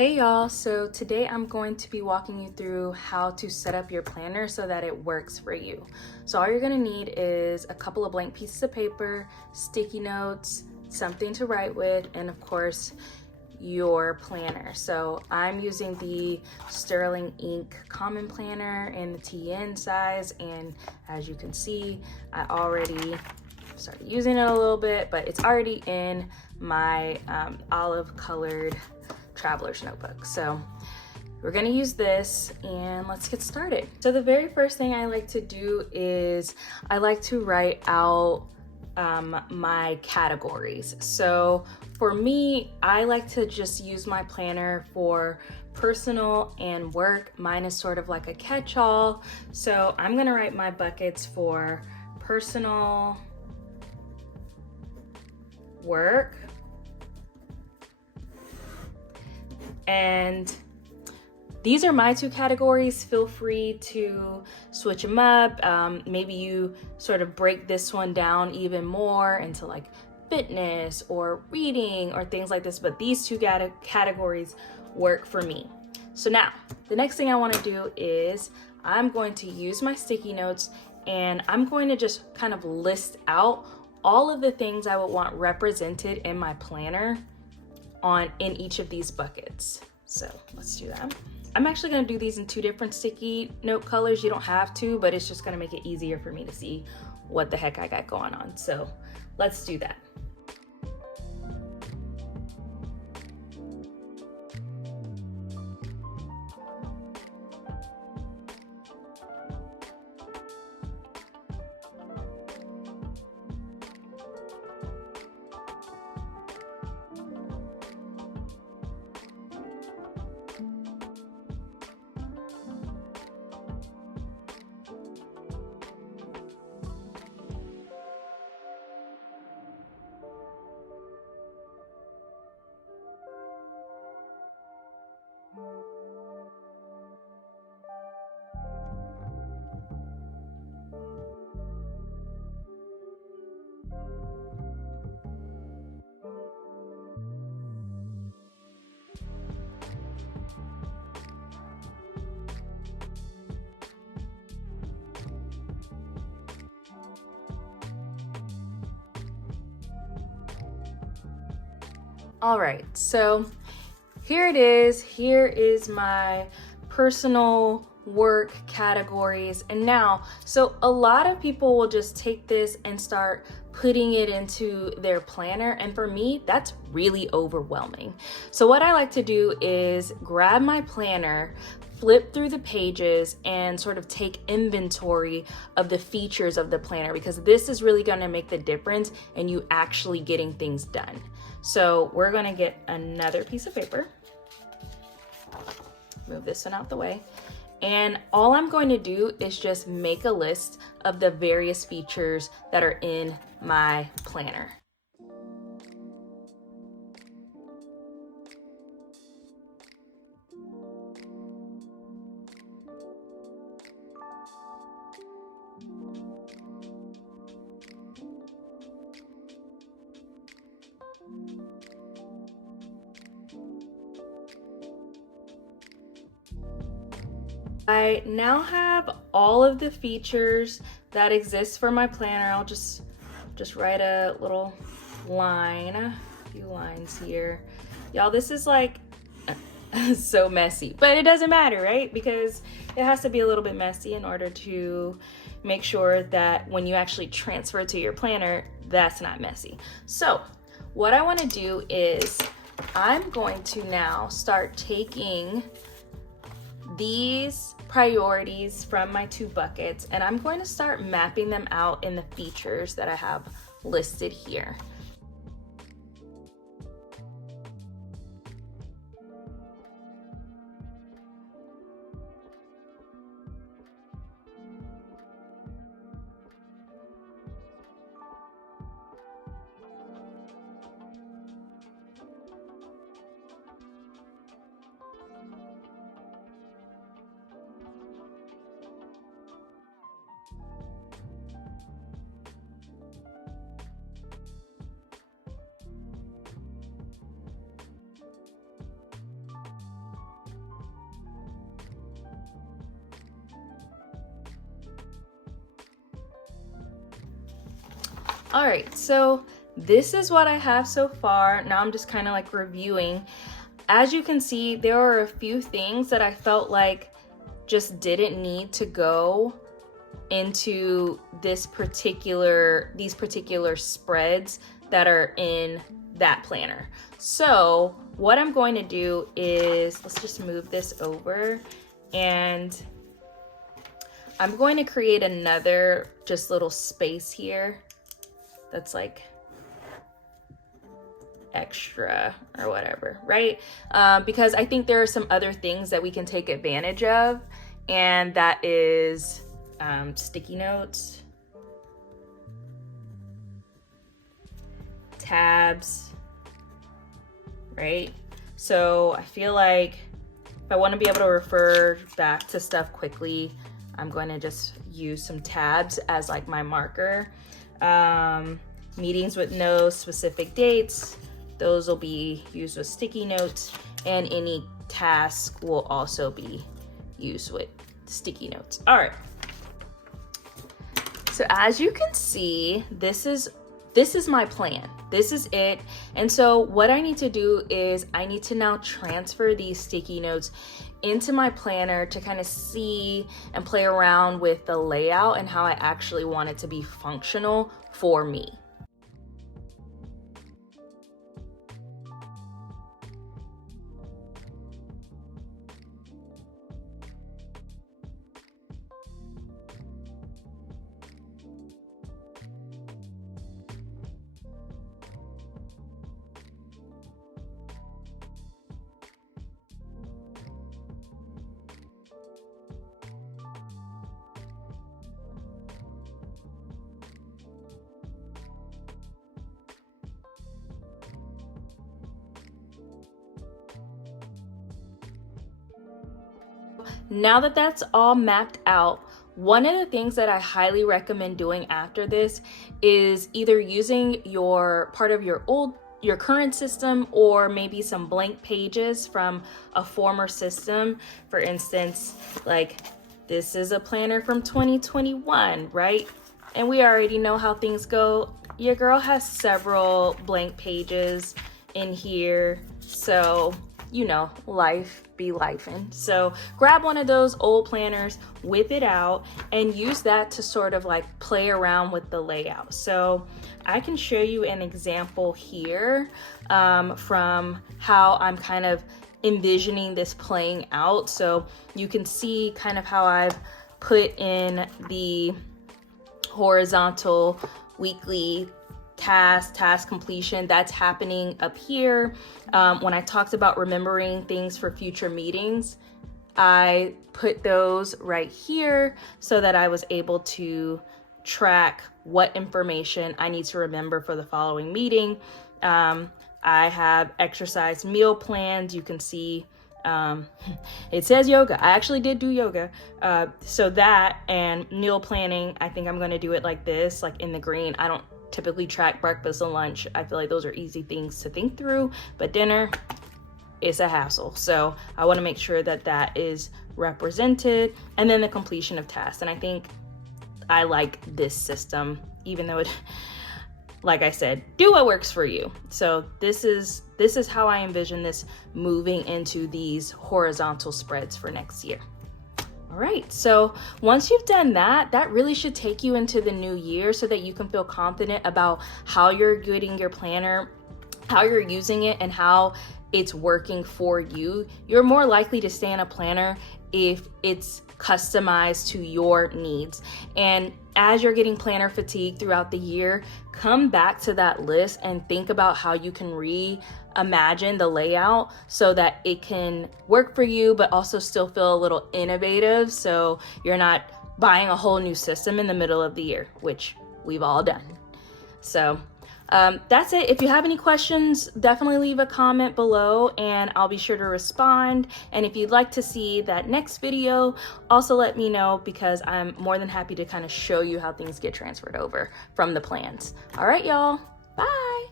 Hey y'all, so today I'm going to be walking you through how to set up your planner so that it works for you. So all you're gonna need is a couple of blank pieces of paper, sticky notes, something to write with, and of course, your planner. So I'm using the Sterling Ink Common Planner in the TN size, and as you can see, I already started using it a little bit, but it's already in my olive colored traveler's notebook. So we're gonna use this and let's get started. So the very first thing I like to do is I like to write out my categories. So for me, I like to just use my planner for personal and work. Mine is sort of like a catch-all. So I'm gonna write my buckets for personal, work, and these are my two categories. Feel free to switch them up. Maybe you sort of break this one down even more into like fitness or reading or things like this, but these two categories work for me. So now, the next thing I want to do is I'm going to use my sticky notes and I'm going to just kind of list out all of the things I would want represented in my planner in each of these buckets. So let's do that. I'm actually gonna do these in two different sticky note colors. You don't have to, but it's just gonna make it easier for me to see what the heck I got going on. So let's do that. All right, so here it is. Here is my personal work categories. And now, so a lot of people will just take this and start putting it into their planner. And for me, that's really overwhelming. So what I like to do is grab my planner, flip through the pages and sort of take inventory of the features of the planner, because this is really going to make the difference in you actually getting things done. So we're going to get another piece of paper, move this one out the way, and all I'm going to do is just make a list of the various features that are in my planner. I now have all of the features that exist for my planner. I'll just write a little line, a few lines here. Y'all, this is like so messy, but it doesn't matter, right? Because it has to be a little bit messy in order to make sure that when you actually transfer to your planner, that's not messy. So what I want to do is I'm going to now start taking these priorities from my two buckets and I'm going to start mapping them out in the features that I have listed here. All right, so this is what I have so far. Now I'm just kind of like reviewing. As you can see, there are a few things that I felt like just didn't need to go into these particular spreads that are in that planner. So what I'm going to do is, let's just move this over, and I'm going to create another just little space here that's like extra or whatever, right? Because I think there are some other things that we can take advantage of, and that is sticky notes, tabs, right? So I feel like if I want to be able to refer back to stuff quickly, I'm going to just use some tabs as like my marker. Meetings with no specific dates, those will be used with sticky notes, and any task will also be used with sticky notes. All right. So as you can see, this is my plan. This is it. And so what I need to do is I need to now transfer these sticky notes into my planner to kind of see and play around with the layout and how I actually want it to be functional for me. Now that that's all mapped out, one of the things that I highly recommend doing after this is either using your current system, or maybe some blank pages from a former system. For instance, like this is a planner from 2021, right? And we already know how things go. Your girl has several blank pages in here. So, you know, life be lifing. So grab one of those old planners, whip it out, and use that to sort of like play around with the layout. So I can show you an example here from how I'm kind of envisioning this playing out. So you can see kind of how I've put in the horizontal weekly task completion that's happening up here. When I talked about remembering things for future meetings, I put those right here so that I was able to track what information I need to remember for the following meeting. I have exercise meal plans. You can see it says yoga. I actually did do yoga. So that and meal planning, I think I'm going to do it like this, like in the green. I don't typically track breakfast and lunch. I feel like those are easy things to think through, but dinner, it's a hassle. So I want to make sure that that is represented, and then the completion of tasks. And I think I like this system, even though it, like I said, do what works for you. So this is how I envision this moving into these horizontal spreads for next year. All right, so once you've done that, that really should take you into the new year so that you can feel confident about how you're getting your planner, how you're using it, and how it's working for you. You're more likely to stay in a planner if it's customized to your needs. And as you're getting planner fatigue throughout the year, come back to that list and think about how you can reimagine the layout so that it can work for you, but also still feel a little innovative. So you're not buying a whole new system in the middle of the year, which we've all done. So that's it. If you have any questions, definitely leave a comment below and I'll be sure to respond. And if you'd like to see that next video, also let me know, because I'm more than happy to kind of show you how things get transferred over from the plans. All right, y'all. Bye.